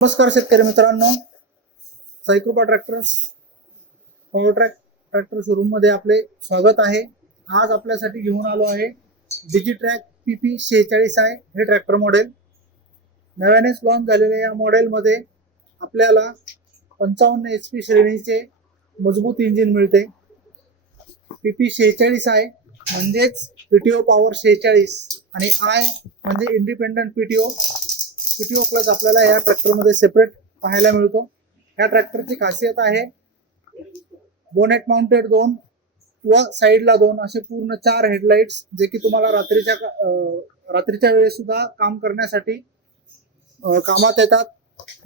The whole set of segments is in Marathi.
नमस्कार शेतकरी मित्रांनो, Saikripa tractors power track tractor showroom मध्ये आपले स्वागत आहे। आज आपल्यासाठी घेऊन आलो आहे डिजिट्रॅक PP 46i हे ट्रॅक्टर मॉडेल। नव्यानेच लॉन्च झालेल्या या मॉडेल मध्ये आपल्याला 55 HP श्रेणीचे मजबूत इंजिन मिळते। PP 46i म्हणजेच PTO पॉवर 46 आणि I म्हणजे इंडिपेंडंट PTO क्लच आपल्याला या ट्रॅक्टर मध्ये सेपरेट पाहायला मिळतो। या ट्रॅक्टरची खासियत आहे बोनेट माउंटेड 2 व साइडला 2 असे पूर्ण 4 हेडलाइट्स, जे की तुम्हाला रात्रीच्या वेळेस सुद्धा काम करण्यासाठी कामात येतात।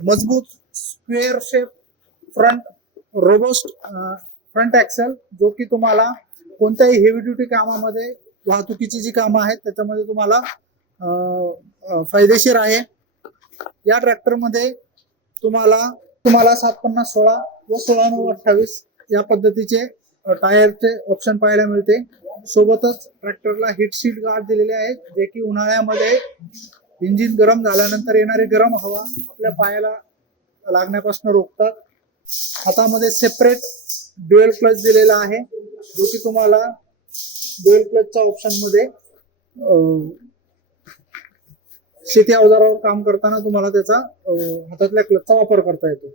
मजबूत square shape front, robust front axle, जो की तुम्हाला कोणत्याही हेवी ड्युटी कामामध्ये, वाहतुकीची जी कामं आहेत त्याच्यामध्ये तुम्हाला फायदेशीर आहे। या ट्रॅक्टर मध्ये तुम्हाला 750/16 व 16/9/28 या पद्धतीचे टायरचे ऑप्शन पाहायला मिळते। सोबतच ट्रॅक्टरला हीट शीट गार्ड दिलेले आहेत, जे की उन्हाळ्यामध्ये इंजिन गरम झाल्यानंतर येणारी गरम हवा आपल्या पायाला लागण्यापासून रोखतात। हातामध्ये सेपरेट ड्युअल क्लच दिलेला आहे, जो की तुम्हाला ड्युअल क्लचच्या ऑप्शन मध्ये शेती अवजारावर काम करताना तुम्हाला त्याचा हातातल्या क्लचचा वापर करता येतो।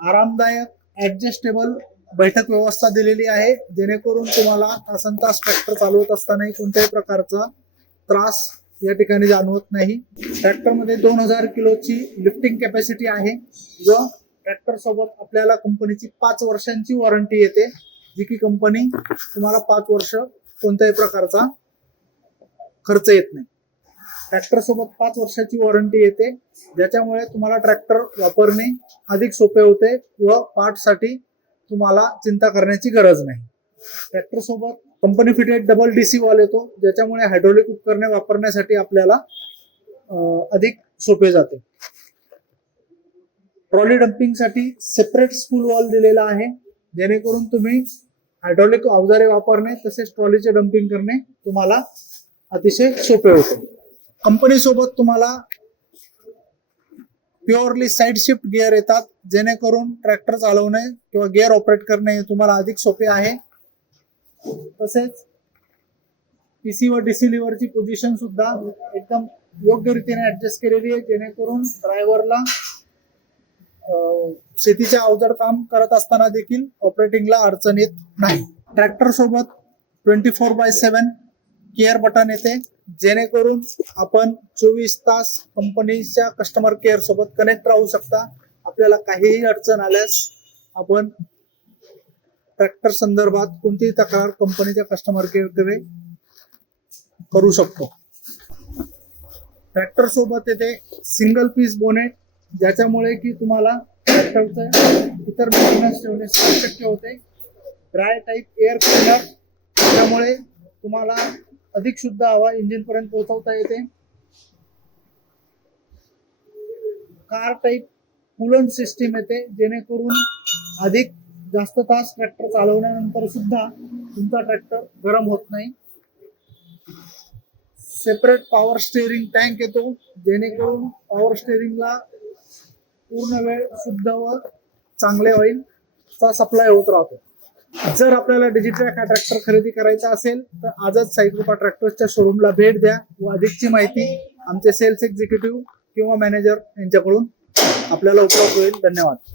आरामदायक ऍडजस्टेबल बैठक व्यवस्था दिलेली आहे, जेणेकरून तुम्हाला तासनतास ट्रॅक्टर चालवत असताना कोणत्याही प्रकारचा त्रास या ठिकाणी जाणवत नाही। ट्रॅक्टर मध्ये 2000 किलोची लिफ्टिंग कॅपॅसिटी आहे, व ट्रॅक्टर सोबत आपल्याला कंपनीची 5 वर्षांची वॉरंटी येते, जी की कंपनी तुम्हाला 5 वर्ष कोणत्याही प्रकारचा खर्च येत नाही। ट्रॅक्टर सोबत 5 वर्षाची वॉरंटी येते, ज्याच्यामुळे तुम्हाला ट्रॅक्टर वापरणे अधिक सोपे होते व पार्टसाठी तुम्हाला चिंता करण्याची गरज नाही। ट्रॅक्टर सोबत company fitted double DC wall येतो, ज्याच्यामुळे हायड्रोलिक उपकरणे वापरण्यासाठी आपल्याला अधिक सोपे जाते। ट्रॉली डम्पिंग साठी सेपरेट स्पूल वॉल दिलेला आहे, जेणेकरून तुम्ही हायड्रोलिक अवजारे वापरणे तसेच ट्रॉलीचे डम्पिंग करणे तुम्हाला अतिशय सोपे होते। कंपनी सोबत तुम्हाला प्युअरली साइड शिफ्ट गिअर येतात, जेणेकरून ट्रॅक्टर चालवणे किंवा गिअर ऑपरेट करणे तुम्हाला अधिक सोपे आहे। तसेच PC व DC लिव्हरची पोझिशन सुद्धा एकदम योग्य रीतीने ऍडजस्ट केलेली आहे, जेणेकरून ड्रायव्हरला शेतीचे अवजड काम करत असताना देखील ऑपरेटिंगला अडचण येत नाही। ट्रॅक्टर सोबत 24/7 केअर बटन येते, जेणेकरून आपण 24 तास कंपनीच्या कस्टमर केअर सोबत कनेक्ट राहू शकता। आपल्याला काहीही अडचण आल्यास आपण ट्रॅक्टर संदर्भात कोणतीही तक्रार कंपनीच्या कस्टमर केअरकडे करू शकतो। ट्रॅक्टर सोबत येते सिंगल पीस बोनेट, ज्याच्यामुळे की तुम्हाला ट्रॅक्टरचं इतर मेंटेनन्स ठेवणे शक्य होते। ड्राय टाईप एअर क्लीनर, त्यामुळे तुम्हाला अधिक शुद्ध हवा इंजिन पर्यंत पोहोचवता येते। कार टाईप कूलंट सिस्टीम येते, जेणेकरून अधिक जास्त तास ट्रॅक्टर चालवल्यानंतर सुद्धा तुमचा ट्रॅक्टर गरम होत नाही। सेपरेट पॉवर स्टीअरिंग टँक येतो, जेणेकरून पॉवर स्टीअरिंगला पूर्ण वेळ शुद्ध व चांगले ऑइलचा सप्लाय होत राहतो। जर आपल्याला डिजिट्रॅक हा ट्रॅक्टर खरेदी करायचा असेल तर आजच साईकृपा ट्रॅक्टर्सच्या शोरूमला भेट द्या व अधिकची माहिती आमचे सेल्स एक्झिक्युटिव्ह किंवा मॅनेजर यांच्याकडून आपल्याला उपलब्ध होईल। धन्यवाद।